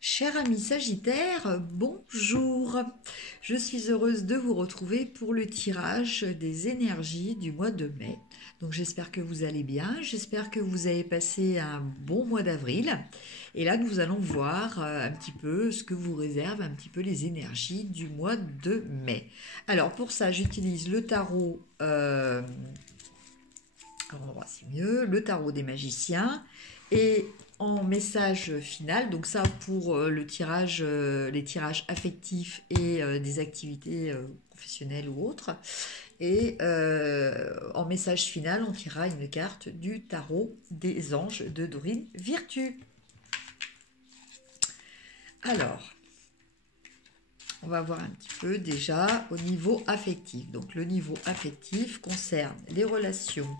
Cher ami Sagittaire, bonjour. Je suis heureuse de vous retrouver pour le tirage des énergies du mois de mai. Donc j'espère que vous allez bien, j'espère que vous avez passé un bon mois d'avril. Et là, nous allons voir un petit peu ce que vous réserve un petit peu les énergies du mois de mai. Alors pour ça, j'utilise le tarot, alors on va voir, c'est mieux, le tarot des magiciens. Et en message final, donc ça pour le tirage, les tirages affectifs et des activités professionnelles ou autres. Et en message final, on tirera une carte du tarot des anges de Dorine Virtue. Alors, on va voir un petit peu déjà au niveau affectif. Donc le niveau affectif concerne les relations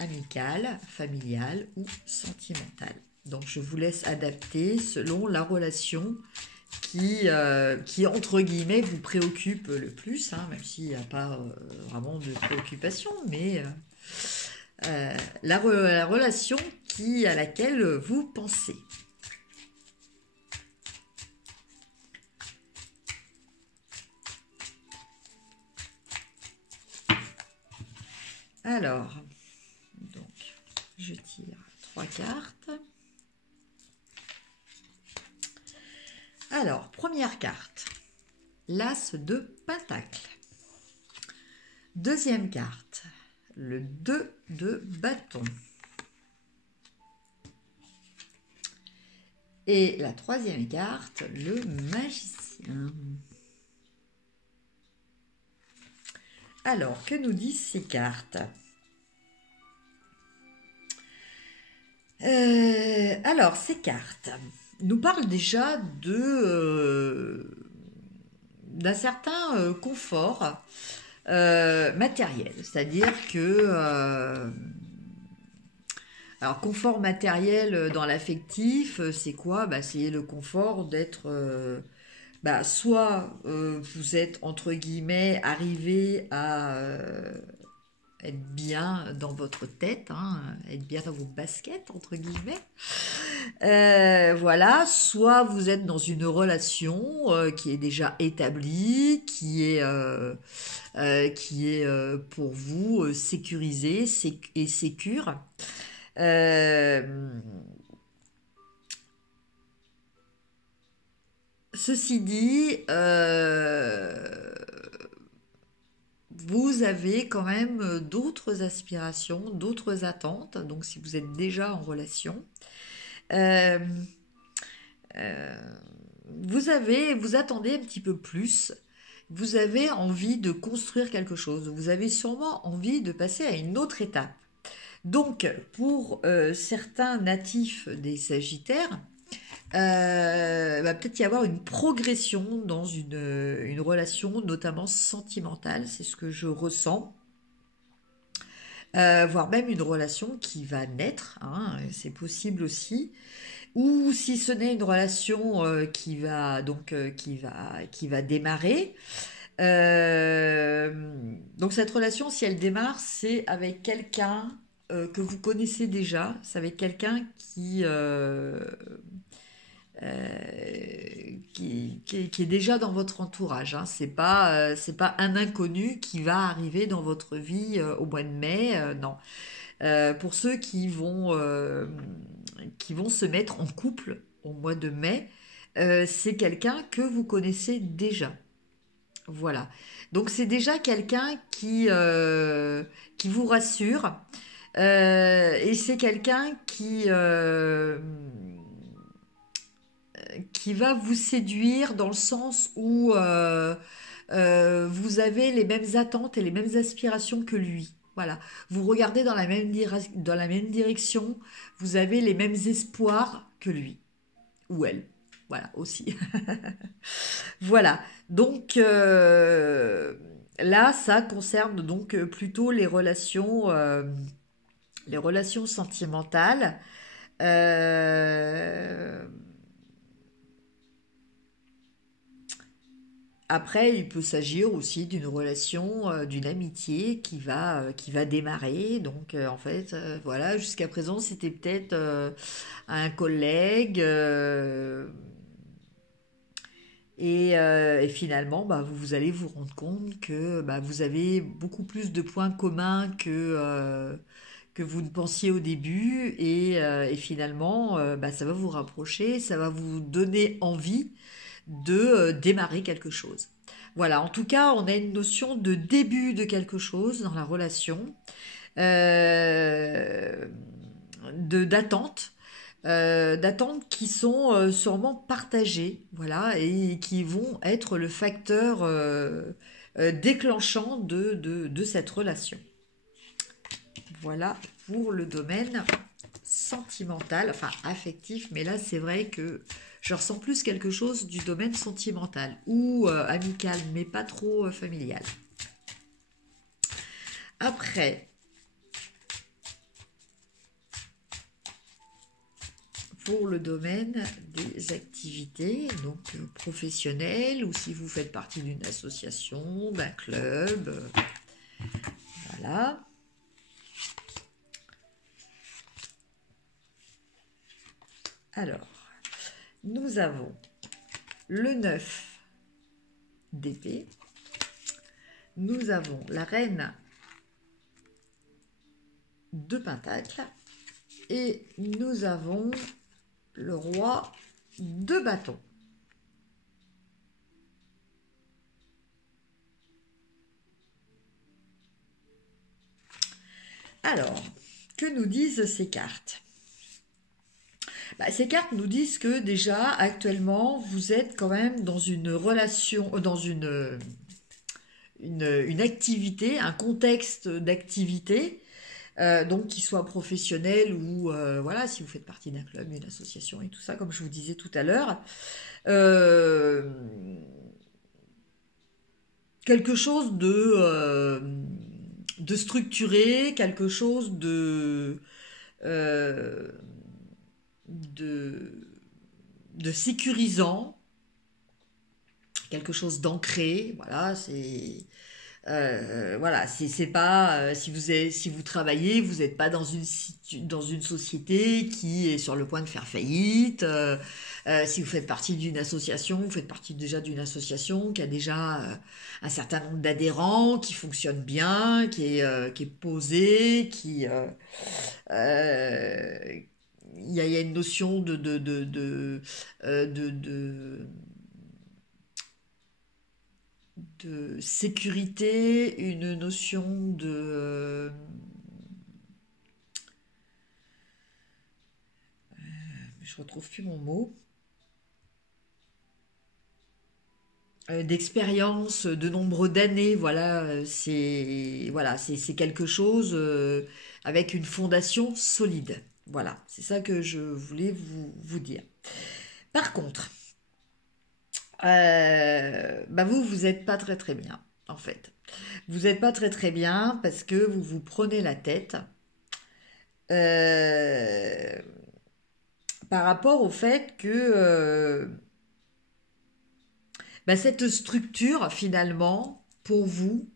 amicales, familiales ou sentimentales. Donc je vous laisse adapter selon la relation qui entre guillemets vous préoccupe le plus, hein, même s'il n'y a pas vraiment de préoccupation, mais la relation à laquelle vous pensez. Alors, donc, je tire 3 cartes. Alors, première carte, l'As de Pentacle. Deuxième carte, le 2 de bâton. Et la troisième carte, le magicien. Alors, que nous disent ces cartes? Alors, ces cartes nous parlent déjà d'un certain confort matériel. C'est-à-dire que... alors, confort matériel dans l'affectif, c'est quoi? C'est le confort d'être... soit vous êtes entre guillemets arrivé à être bien dans votre tête, hein, être bien dans vos baskets entre guillemets. Voilà, soit vous êtes dans une relation qui est déjà établie, qui est pour vous sécurisée et sécure. Ceci dit, vous avez quand même d'autres aspirations, d'autres attentes. Donc, si vous êtes déjà en relation, euh, euh, vous attendez un petit peu plus. Vous avez envie de construire quelque chose. Vous avez sûrement envie de passer à une autre étape. Donc, pour certains natifs des Sagittaires, va peut-être y avoir une progression dans une relation, notamment sentimentale, c'est ce que je ressens. Voire même une relation qui va naître, hein, c'est possible aussi. Ou si ce n'est une relation qui va démarrer. Donc cette relation, si elle démarre, c'est avec quelqu'un que vous connaissez déjà. C'est avec quelqu'un qui est déjà dans votre entourage. Hein. C'est pas un inconnu qui va arriver dans votre vie au mois de mai. Non. Pour ceux qui vont se mettre en couple au mois de mai, c'est quelqu'un que vous connaissez déjà. Voilà. Donc c'est déjà quelqu'un qui vous rassure. Et c'est quelqu'un qui va vous séduire dans le sens où vous avez les mêmes attentes et les mêmes aspirations que lui. Voilà, vous regardez dans la même direction, vous avez les mêmes espoirs que lui ou elle. Voilà, aussi. Voilà, donc là, ça concerne donc plutôt les relations sentimentales. Euh, Après, il peut s'agir aussi d'une relation, d'une amitié qui va démarrer. Donc, en fait, voilà, jusqu'à présent, c'était peut-être un collègue, Et finalement, bah, vous allez vous rendre compte que bah, vous avez beaucoup plus de points communs que vous ne pensiez au début. Et finalement, bah, ça va vous rapprocher, ça va vous donner envie de démarrer quelque chose. Voilà, en tout cas, on a une notion de début de quelque chose dans la relation, euh, d'attente, d'attentes qui sont sûrement partagées, voilà, et qui vont être le facteur déclenchant de cette relation. Voilà pour le domaine sentimental, enfin affectif, mais là c'est vrai que je ressens plus quelque chose du domaine sentimental ou amical, mais pas trop familial. Après, pour le domaine des activités, donc professionnelles, ou si vous faites partie d'une association, d'un club, voilà. Alors, nous avons le 9 d'épée, nous avons la reine de pentacle et nous avons le roi de bâton. Alors, que nous disent ces cartes? Bah, ces cartes nous disent que déjà, actuellement, vous êtes quand même dans une relation, dans une activité, un contexte d'activité, donc qui soit professionnel ou voilà, si vous faites partie d'un club, d'une association et tout ça, comme je vous disais tout à l'heure. Euh, quelque chose de structuré, quelque chose euh, de, de sécurisant, quelque chose d'ancré. Voilà, c'est pas si vous travaillez, vous n'êtes pas dans une société qui est sur le point de faire faillite. Si vous faites partie d'une association, vous faites partie déjà d'une association qui a déjà un certain nombre d'adhérents, qui fonctionne bien, qui est posée, euh, il y a une notion de sécurité, une notion je retrouve plus mon mot, d'expérience, de nombre d'années, c'est quelque chose avec une fondation solide. Voilà, c'est ça que je voulais vous dire. Par contre, bah vous êtes pas très très bien, en fait. Vous n'êtes pas très très bien parce que vous vous prenez la tête euh, par rapport au fait que bah, cette structure, finalement, pour vous,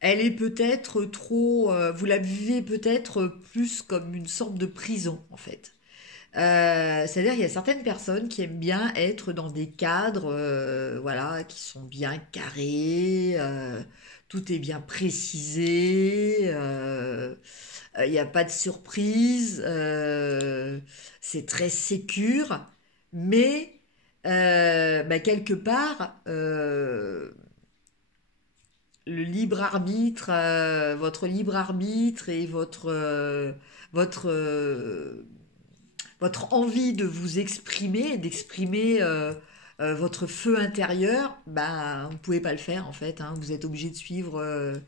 elle est peut-être trop... vous la vivez peut-être plus comme une sorte de prison, en fait. C'est-à-dire qu'il y a certaines personnes qui aiment bien être dans des cadres, voilà, qui sont bien carrés, tout est bien précisé, il n'y a pas de surprise, c'est très sécure, mais bah, quelque part, le libre arbitre, votre libre arbitre et votre, votre envie de vous exprimer, d'exprimer votre feu intérieur, bah, vous ne pouvez pas le faire en fait. Hein. Vous êtes obligé de suivre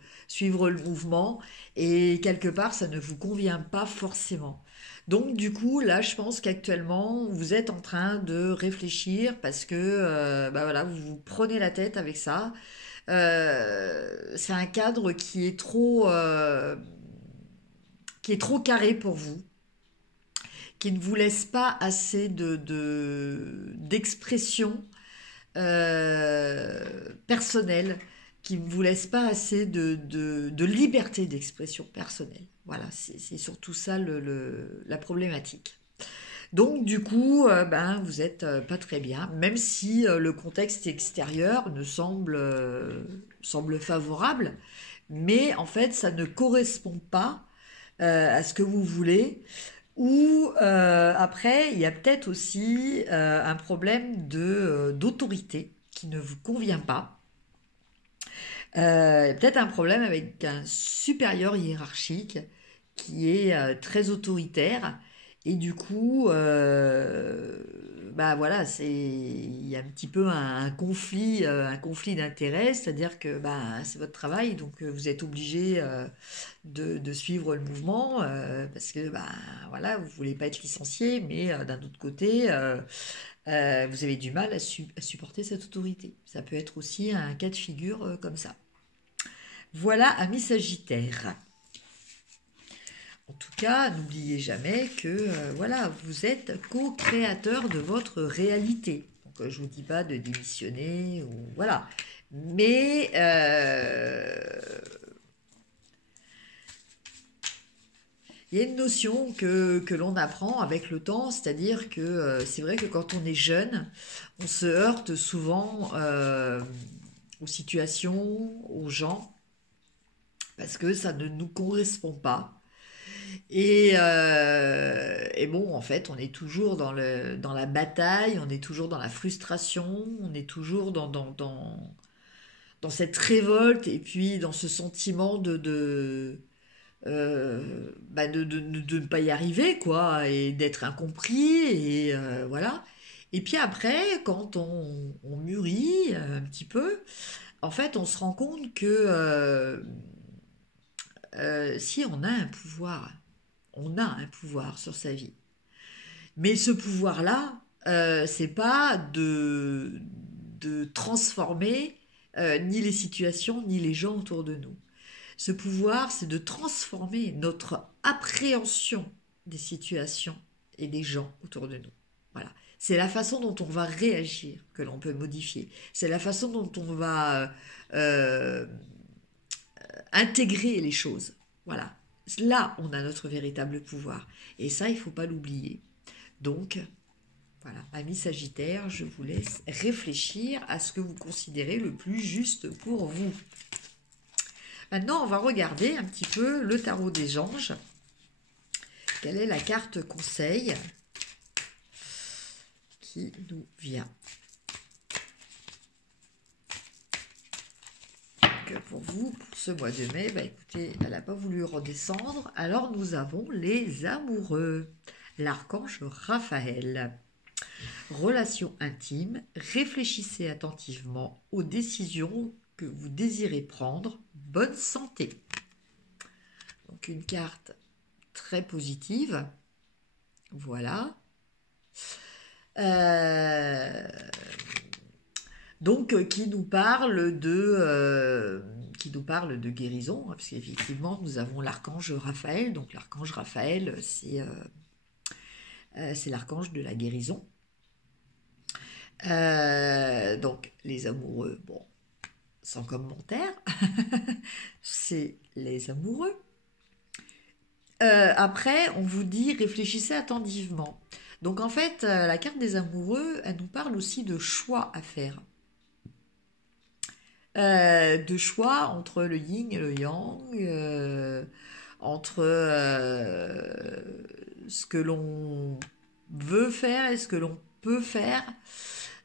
le mouvement et quelque part, ça ne vous convient pas forcément. Donc du coup, là, je pense qu'actuellement, vous êtes en train de réfléchir parce que bah, voilà, vous vous prenez la tête avec ça. C'est un cadre qui est trop carré pour vous, qui ne vous laisse pas assez d'expression personnelle, qui ne vous laisse pas assez de liberté d'expression personnelle. Voilà, c'est surtout ça la problématique. Donc du coup, ben, vous êtes pas très bien, même si le contexte extérieur semble favorable, mais en fait, ça ne correspond pas à ce que vous voulez. Ou après, il y a peut-être aussi un problème d'autorité qui ne vous convient pas. Il y a peut-être un problème avec un supérieur hiérarchique qui est très autoritaire et du coup, bah voilà, il y a un petit peu un conflit d'intérêts, c'est-à-dire que bah, c'est votre travail, donc vous êtes obligé de suivre le mouvement parce que bah voilà, vous voulez pas être licencié, mais d'un autre côté, vous avez du mal à supporter cette autorité. Ça peut être aussi un cas de figure comme ça. Voilà, amis Sagittaires. En tout cas, n'oubliez jamais que voilà, vous êtes co-créateur de votre réalité. Donc, je ne vous dis pas de démissionner ou voilà, mais il y a une notion que l'on apprend avec le temps, c'est-à-dire que c'est vrai que quand on est jeune, on se heurte souvent aux situations, aux gens, parce que ça ne nous correspond pas. Et bon, en fait, on est toujours dans la bataille, on est toujours dans la frustration, on est toujours dans cette révolte et puis dans ce sentiment de ne pas y arriver, quoi, et d'être incompris, et voilà. Et puis après, quand on mûrit un petit peu, en fait, on se rend compte que si on a un pouvoir sur sa vie. Mais ce pouvoir-là, c'est pas de transformer ni les situations, ni les gens autour de nous. Ce pouvoir, c'est de transformer notre appréhension des situations et des gens autour de nous. Voilà. C'est la façon dont on va réagir que l'on peut modifier. C'est la façon dont on va euh, intégrer les choses. Voilà. Là, on a notre véritable pouvoir. Et ça, il ne faut pas l'oublier. Donc, voilà, amis Sagittaires, je vous laisse réfléchir à ce que vous considérez le plus juste pour vous. Maintenant, on va regarder un petit peu le tarot des anges. Quelle est la carte conseil qui nous vient? Donc, pour vous, pour ce mois de mai, bah, écoutez, elle n'a pas voulu redescendre. Alors, nous avons les amoureux. L'archange Raphaël. Relation intime, réfléchissez attentivement aux décisions que vous désirez prendre. Bonne santé. Donc une carte très positive. Voilà. Donc qui nous parle de guérison, hein, parce qu'effectivement nous avons l'archange Raphaël. Donc l'archange Raphaël, c'est l'archange de la guérison. Donc les amoureux, bon, sans commentaire, c'est les amoureux. Après, on vous dit réfléchissez attentivement. Donc en fait, la carte des amoureux, elle nous parle aussi de choix à faire. De choix entre le yin et le yang, entre ce que l'on veut faire et ce que l'on peut faire.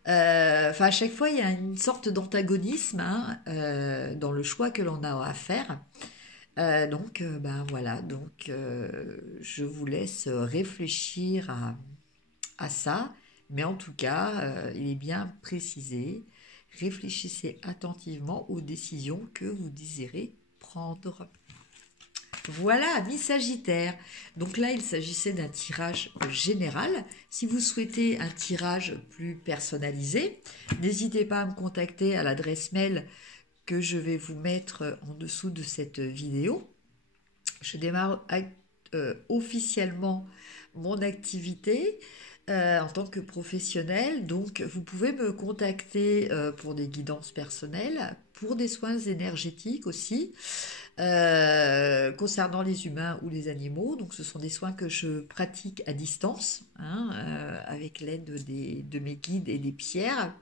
Enfin, à chaque fois, il y a une sorte d'antagonisme hein, dans le choix que l'on a à faire. Donc, ben voilà. Donc, je vous laisse réfléchir à ça. Mais en tout cas, il est bien précisé. Réfléchissez attentivement aux décisions que vous désirez prendre. Voilà, amis Sagittaire. Donc là, il s'agissait d'un tirage général. Si vous souhaitez un tirage plus personnalisé, n'hésitez pas à me contacter à l'adresse mail que je vais vous mettre en dessous de cette vidéo. Je démarre officiellement mon activité en tant que professionnel. Donc, vous pouvez me contacter pour des guidances personnelles, pour des soins énergétiques aussi, concernant les humains ou les animaux. Donc, ce sont des soins que je pratique à distance, hein, avec l'aide de mes guides et des pierres.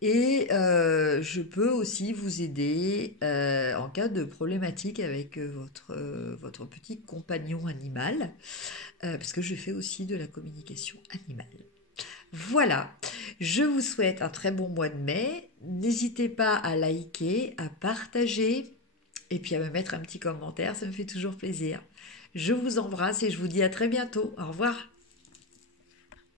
Et je peux aussi vous aider en cas de problématique avec votre petit compagnon animal, parce que je fais aussi de la communication animale. Voilà, je vous souhaite un très bon mois de mai. N'hésitez pas à liker, à partager et puis à me mettre un petit commentaire, ça me fait toujours plaisir. Je vous embrasse et je vous dis à très bientôt. Au revoir.